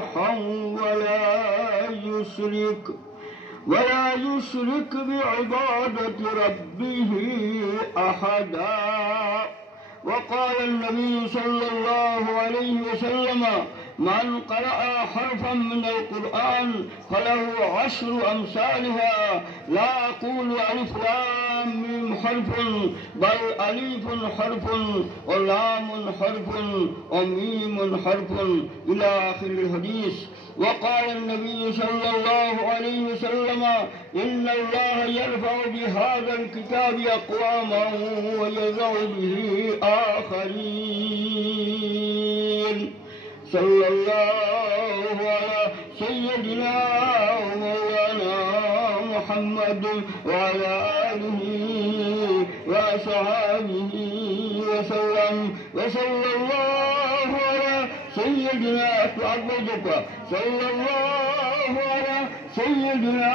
شرحا ولا يشرك بعبادة ربه أحدا. وقال النبي صلى الله عليه وسلم: من قرأ حرفا من القرآن فله 10 أمثالها. لا أقول ألف لام ميم حرف، بل ألف حرف ولام حرف وميم حرف، إلى آخر الحديث. وقال النبي صلى الله عليه وسلم: إن الله يرفع بهذا الكتاب أقواما ويضع به آخرين. صلى الله على سيدنا ومولانا محمد وعلى آله وصحبه وسلم. وصلى الله على سيدنا تعبدك، صلى الله على سيدنا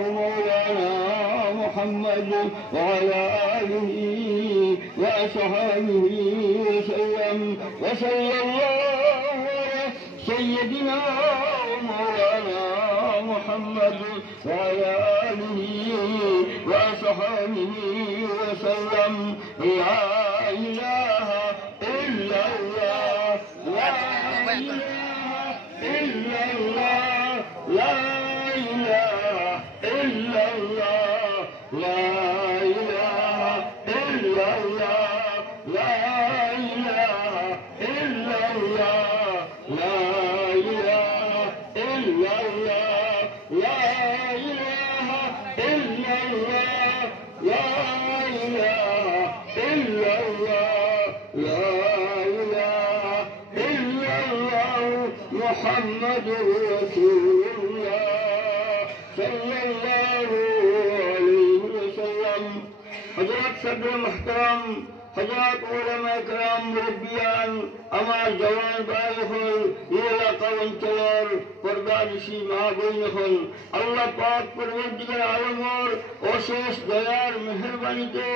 ومولانا محمد وعلى آله وصحبه وسلم. وصلى الله على سيدنا ومولانا محمد وعلى آله وصحبه وسلم. لا إله إلا الله، لا إله إلا الله، لا إله إلا الله، لا إله إلا الله، لا إله إلا الله، لا إله إلا الله، لا إله إلا الله، لا إله إلا الله، لا إله إلا الله، محمد رسول الله صلى الله عليه وسلم. حضرات صدر محترم، حضرات علماء کرام، مربیان، আমার জওয়ান ভাই হল, এই এলাকা অঞ্চলের পর্দানিশী মা বোন হল, আল্লাহ পাক পরবর্তীকার আলমর অশেষ দয়ার মেহরবানিতে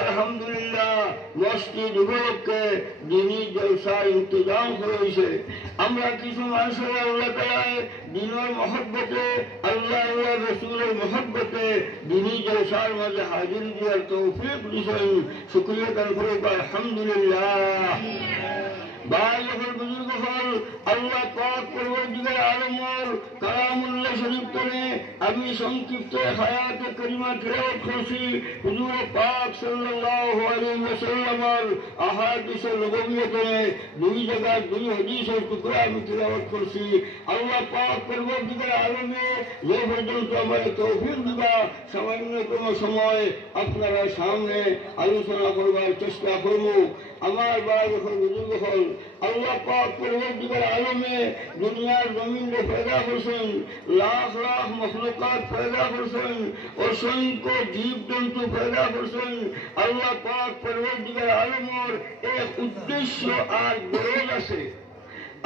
আলহামদুলিল্লাহ মসজিদ উপলক্ষে দিনী জলসার ইন্তজাম হয়েছে। আমরা কিছু মানুষের আল্লাহ তাআলা দিনের মহব্বতে, আল্লাহ রসুলের মহব্বতে দিনী জলসার মাঝে হাজির দেওয়ার তৌফিক দিয়েছেন। শুকরিয়া জ্ঞাপন করব আলহামদুলিল্লাহ। ভাই হল, বুজুর্গ হল, আল্লাহ পাক পরবর্তীকার আলমর কালামুল্লাহ শরীফ করে আমি সংক্ষিপ্ত হায়াতে করিমা তিলাওয়াত করছি। হুজুর পাক সাল্লাল্লাহু আলাইহি ওয়াসাল্লামের আহাদিস নববিয়তে 2 জায়গায় 2 হাদিসের টুকরা আমি তিলাওয়াত করছি। আল্লাহ পাক পরবর্তীকার আলমে যে পর্যন্ত আমার তৌফিক দিবা, সামান্য কোনো সময় আপনারা সামনে আলোচনা করবার চেষ্টা করব। আমার ভাই হল, বুজুর্গ হল, আল্লাহ পাক পরবর্তীকার আলমে দুনিয়ার জমিনে পয়দা করছেন, লাখ লাখ মখলুকাত পয়দা করছেন, অসংখ্য জীব জন্তু পয়দা করছেন। আল্লাহ পাক পরবর্তীকার আলমের এক উদ্দেশ্য আর গরজ আছে।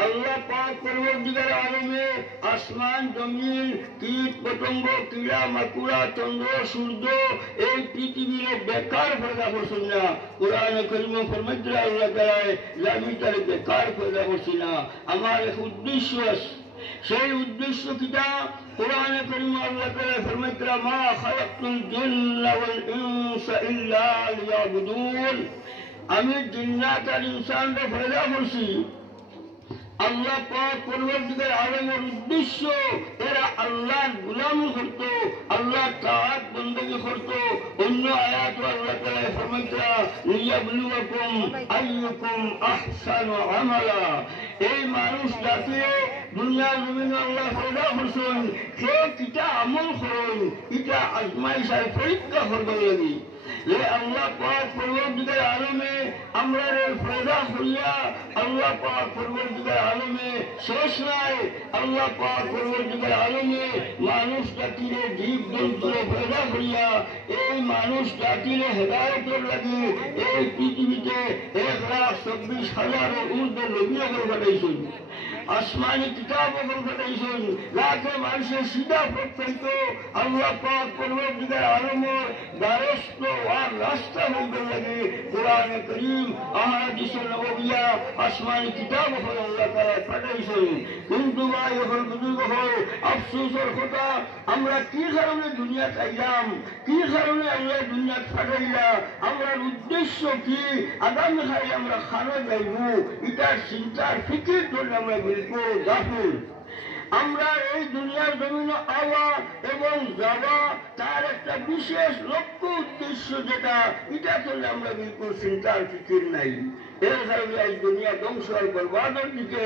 আল্লাহ পাক পরবর্তীকার আলমে আসমান, জমিন, কীট পতঙ্গ, কীড়া মাকুড়া, চন্দ্র সূর্য, এই পৃথিবীর বেকার পয়দা করছেন না। কোরআনে কারীমে ফরমাইছে আল্লাহ তাআলা যে আমি তার বেকার পয়দা করছি না, আমার এক উদ্দেশ্য আছে। সেই উদ্দেশ্য কিটা? কোরআনে কারীমে আল্লাহ তাআলা ফরমাইছে মা খালাকতুল জিন্না ওয়াল ইনসা ইল্লা লিয়াবুদুন। আমি জিন্নাত আর ইনসানকে পয়দা করছি। আল্লাহ পাক পরবর্তীকার আলমের উদ্দেশ্য এরা আল্লাহর গোলামি করত, আল্লাহর তাআত বندگی করত। অন্য আয়াত আল্লাহ তাআলা ফরমাইছে লিয়াবলুয়াকুম আইয়ুকুম আহসানু আমালা। এই মানুষ জাতিয়ে দুনিয়ার জমিনে আল্লাহ পয়দা করছেন, কে কিটা আমল করেন এটা আজমাইশ আর পরীক্ষা করবার লাগি। যে আল্লাহ পাক পরবর্তীকার আলমে আমরা পয়দা হইয়া আল্লাহ পাক পরবর্তীকার আলমে শেষ নাই। আল্লাহ পাক পরবর্তীকার আলমে মানুষ জাতিরে জীব জন্তু পয়দা হইয়া এই মানুষ জাতিরে হেদায়তের লাগি এই পৃথিবীতে 1,24,000 ঊর্ধ্বে নবী করে পাঠাইছেন। আসমানি কিতাব ওপর পাঠাইছেন যাতে মানুষের সিধা পথ পাইত আল্লাহ পাক পরবর্তীকার আলমের দ্বারস্থ আর রাস্তা হইতে লাগে কোরআনে করিম আহাদিসে নববিয়া আসমানি কিতাব ওপর আল্লাহ তাআলা পাঠাইছেন। কিন্তু ভাই এখন বুজুর্গ হয় আফসোসের কথা, আমরা কি কারণে দুনিয়া চাইলাম, কি কারণে আল্লাহ দুনিয়া পাঠাইলা, আমরার উদ্দেশ্য কি, আগামী খাই আমরা খানা যাইব, এটার চিন্তার ফিকির করলে আমরা বিলকুল গাফিল। আমরা এই দুনিয়ার জমিনে আওয়া এবং যাওয়া তার একটা বিশেষ লক্ষ্য উদ্দেশ্য যেটা, এটা করলে আমরা বিলকুল চিন্তার ফিকির নাই। এর কারণে আজ দুনিয়া ধ্বংস আর বরবাদের দিকে,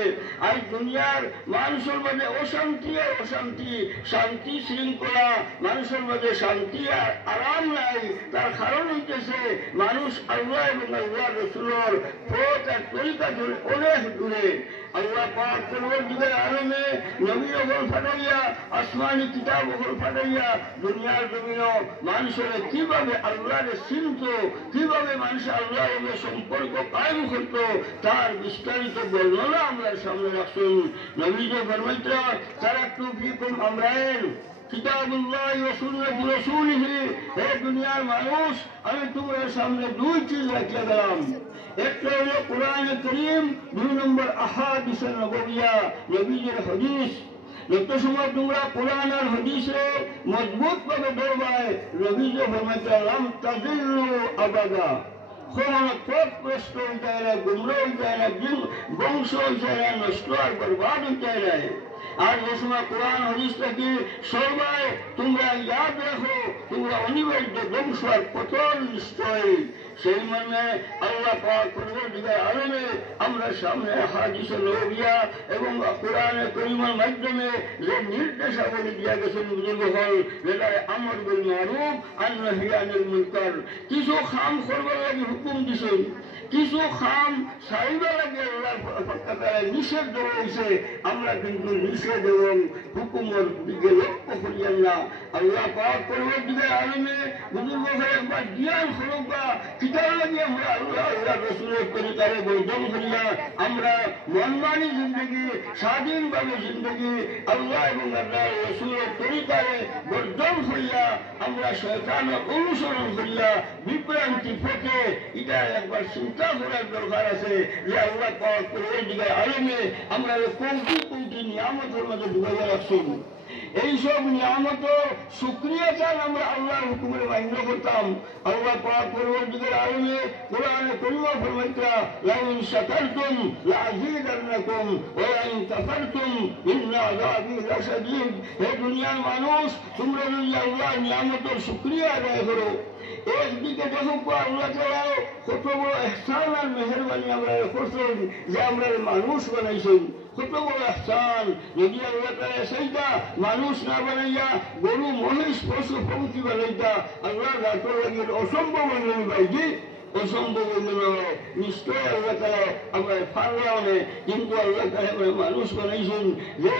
আজ দুনিয়ার মানুষের মাঝে অশান্তি আর অশান্তি, শান্তি শৃঙ্খলা, মানুষের মাঝে শান্তি আর আরাম নাই। তার কারণ হইতেছে মানুষ আল্লাহ এবং আল্লাহ রসুলের পথ আর তরিকা ধরে অনেক দূরে। আল্লাহ পাক পরবর্তীকার আলমে নবী ওপর ফাটাইয়া আসমানি কিতাব ওপর ফাটাইয়া দুনিয়ার জমিন মানুষের কিভাবে আল্লাহরে চিনত, কিভাবে মানুষ আল্লাহর সঙ্গে সম্পর্ক কায়েম করত, তার বিস্তারিত বর্ণনা আমরা সামনে রাখছেন। নবী যে ফরমাইতা তারাক্তু ফীকুম আমরাইন কিতাবুল্লাহ ওয়া সুন্নাতু রাসূলিহি, হে দুনিয়ার মানুষ আমি তোমার সামনে দুই চিজ রেখে গেলাম। একটা হলো কোরআনে করিম, 2 নম্বর আহাদিসে নববিয়া নবীজির হাদিস। যত সময় তোমরা কোরআন আর হাদিসে মজবুত ভাবে ধরবায়, নবীজি ফরমাইতে লাম তাযিল্লু আবাদা, কখনো পথ নষ্ট হয়ে যায় না, গুমরা হয়ে যায় না, বংশ হয়ে যায় না, নষ্ট আর বরবাদ হয়ে যায় না। আর যে সময় কোরআন হাদিসটাকে সবাই তোমরা ইয়াদ রাখো, তোমরা অনিবার্য ধ্বংস আর পতন নিশ্চয়। সেই মানে আল্লাহ পাক পরবর্তীকার আলমে আমরা সামনে হাদিসে নববিয়া এবং কোরআনে করিমের মাধ্যমে যে নির্দেশাবলী দিয়া গেছেন বুজুর্গ হল, যেটায় আমর বিল মারুফ আর নাহি আনিল মুনকার, কিছু খাম করবার লাগে হুকুম দিছেন, কিছু খাম সারিবার লাগে আল্লাহ নিষেধ দেওয়া হয়েছে। আমরা কিন্তু নিষেধ এবং হুকুমের দিকে লক্ষ্য করিয়ান না। আল্লাহ পাক পরবর্তীকার আলমে বুজুর্গ হল একবার জ্ঞান হলুক বা কিতাব লাগে আমরা আল্লাহ আল্লাহ রসুলের তরিকারে বর্জন করিয়া আমরা মনমানি জিন্দগি, স্বাধীনভাবে জিন্দগি আল্লাহ এবং আল্লাহ রসুলের তরিকারে বর্জন করিয়া আমরা শয়তানের অনুসরণ করিয়া বিভ্রান্তি পথে, এটা একবার চিন্তা করার দরকার আছে যে আল্লাহ পাক পরবর্তীকার আলমে আমরা কোটি কোটি নিয়ামতের মধ্যে ঢুকাইয়া রাখছেন। এইসব নিয়ামত শুকরিয়া চান আমরা আল্লাহর হুকুমের মান্য করতাম। আল্লাহ পাক পরবর্তীকার আলমে কোরআনে কারীমে ফরমাইতা লাইন শাকারতুম লাযীদান্নাকুম ওয়া ইন কাফারতুম ইন্না আযাবি লাশাদীদ। হে দুনিয়ার মানুষ, তোমরা যদি আল্লাহর নিয়ামতের শুকরিয়া আদায় করো, একদিকে দেখো আল্লাহ তাআলা কত বড় ইহসান আর মেহেরবানি আমরা করছেন যে আমরা মানুষ বানাইছেন, কত বড় ইহসান। যদি আল্লাহ তাআলা সেইটা মানুষ না বানাইয়া গরু মহিষ পশু পঙ্খী বানাইতা, আল্লাহ রাতর লাগে অসম্ভব বানাই বাইজি, অসম্ভব নিশ্চয় আল্লাহ তাআলা আমরা পারলাম, কিন্তু আল্লাহ তাআলা মানুষ বানাইছেন। যে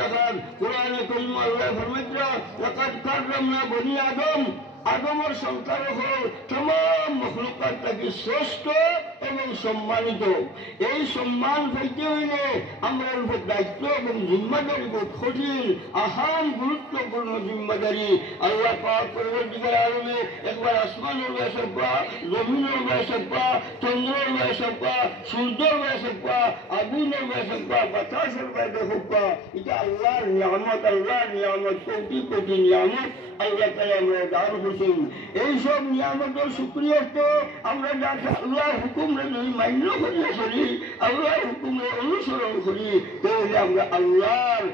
কোরআনে কারীম আল্লাহ ফরমাইতা লাকাদ কাররামনা বনি আদম, আদমের সন্তান হল তমাম মখলুকাত থেকে শ্রেষ্ঠ এবং সম্মানিত। এই সম্মান পাইতে হইলে আমরা উপর দায়িত্ব এবং জিম্মাদারি বহুত কঠিন, আহাম গুরুত্বপূর্ণ জিম্মাদারি। আল্লাহ পাক পরবর্তীকার আলমে একবার আসমানের বয়স পা, জমিনের বয়স পা, চন্দ্রের বয়স পা, সূর্যের বয়স পা, আগুনের বয়স পা, বাতাসের বয়স পা, এটা আল্লাহর নিয়ামত, আল্লাহর নিয়ামত, কোটি কোটি নিয়ামত আল্লাহ তাআলা আমরা দান করছেন। এইসব নিয়ামতের শুকরিয়া তো আমরা আল্লাহর হুকুমে যদি মান্য করিয়া চলি, আল্লাহর হুকুমে অনুসরণ করি, তাহলে আমরা আল্লাহর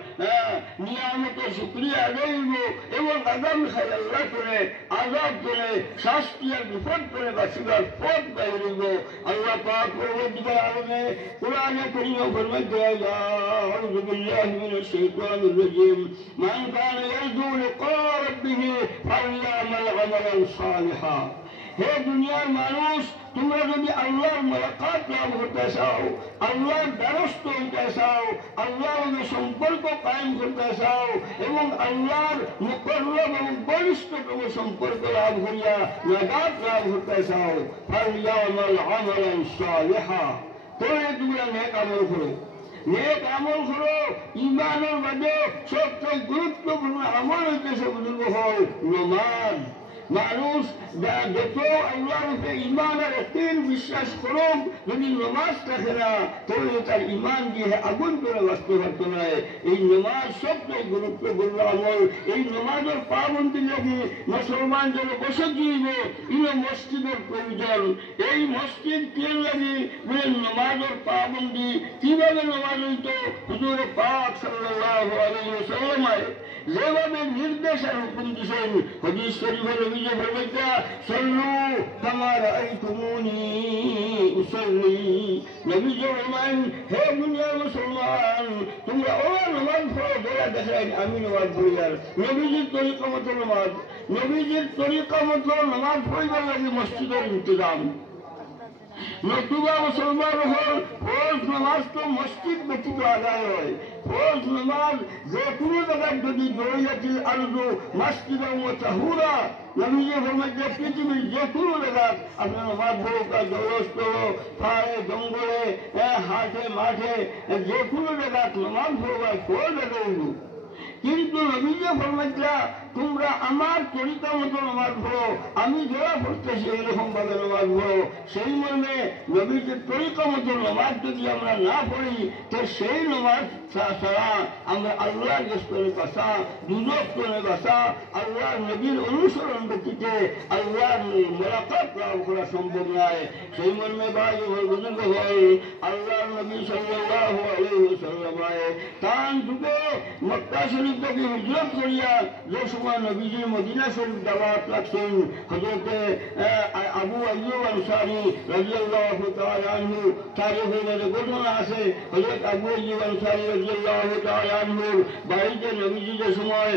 নিয়ামতের শুকরিয়া আদায় হইব এবং আগামী খাই আল্লাহ করে আযাব করে শাস্তি আর বিপদ করে বাঁচিবার পথ বাইর হইব। আল্লাহ পাক পরবর্তীকার আলমে কোরআনে কারীমে ফরমাইতে আউযু বিল্লাহি মিনাশ শাইতানির রাজীম মান কানা ইয়ারজু লিকা রাব্বিহি ফালইয়ামাল আমালান সালিহা। হে দুনিয়ার মানুষ, তোমরা যদি আল্লাহর মুলাকাত লাভ করতে চাও, আল্লাহর দ্বারস্থ হইতে চাও, আল্লাহর সম্পর্ক কায়েম করতে চাও এবং আল্লাহর মুকররব এবং বলিষ্ঠতম সম্পর্ক লাভ করিয়া নাজাত লাভ করতে চাও, ফালইয়ামাল আমালান সালিহা, তোমরা তোমরা নেক আমল করো। নেক আমল করো, ইমানের বাদে সবচেয়ে গুরুত্বপূর্ণ আমল হইতেছে বুঝুর্গ হল নমাজ। মানুষ যত আল্লাহর উপরে ইমান আর একদিন বিশ্বাস করুক, যদি নমাজ থাকে না তাহলে তার ইমান দিয়ে আগুন করে বাঁচতে পারত না। এই নমাজ সবচেয়ে গুরুত্বপূর্ণ আমল। এই নমাজের পাবন্দি লাগে মুসলমান যেন বসে দিব, ইনো মসজিদের প্রয়োজন। এই মসজিদ কে লাগে বলে নমাজের পাবন্দি। কিভাবে নমাজ হইত? হুজুর পাক সাল্লাল্লাহু আলাইহি ওয়াসাল্লাম যেভাবে নির্দেশ আর হুকুম দিয়েছেন, হাদিস শরীফের অভিযোগ হইতা সল্লু কামা রাআইতুমুনি উসাল্লি। নবী বলেন, হে দুনিয়ার মুসলমান, তোমরা ওরা নামাজ পড়ো বলে দেখেন আমি নামাজ পড়ি। আর নবীজির তরিকা মতো নামাজ, নবীজির তরিকা মতো নামাজ পড়িবার লাগে মসজিদের ইন্তজাম। নতুবা মুসলমান হল ফরজ নামাজ তো মসজিদ ব্যতীত আদায় হয়। ফরজ নামাজ যে কোনো জায়গায় যদি দৌড়াতিল আরজু মসজিদে তাহুরা, নবীজি ফরমাইছে পৃথিবীর যে কোনো জায়গায় আপনার নামাজ হোক, দৌড়স্ত পাহাড়ে জঙ্গলে হাটে মাঠে যে কোনো জায়গায় নামাজ হোক আর ফরজ আদায় হোক। কিন্তু নবীজি ফরমাইছে তোমরা আমার তরিকা মতো নামাজ পড়ো, আমি যারা পড়তেছি এরকম ভাবে নামাজ পড়ো। সেই মর্মে নবীজির তরিকা মতো নামাজ যদি আমরা না পড়ি তো সেই নামাজ ছাড়া আমরা আল্লাহর স্তরে বাসা, দুজক স্তরে বাসা, আল্লাহর নবীর অনুসরণ ব্যতীতে আল্লাহর মোলাকাত লাভ করা সম্ভব নয়। সেই মর্মে ভাই বুজুর্গ হল আল্লাহর নবী সাল্লাল্লাহু আলাইহি ওয়াসাল্লাম তার যুগে মক্কা শরীফ থেকে হিজরত করিয়া যে সময় নবীজি মদিনা শরীফ দাওয়াত রাখছেন, হযরতে আবু আইয়ুব আনসারী রাদিয়াল্লাহু তাআলা আনহু তারিখের মধ্যে ঘটনা আছে। হযরত আবু আইয়ুব আনসারী রাদিয়াল্লাহু তাআলা আনহুর বাড়িতে নবীজি যে সময়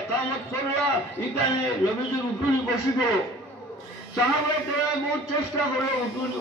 ইকামত করলা, এখানে নবীজির উঠুনি বসিত। সাহাবায়ে কেরাম বহুত চেষ্টা করে উঠুনি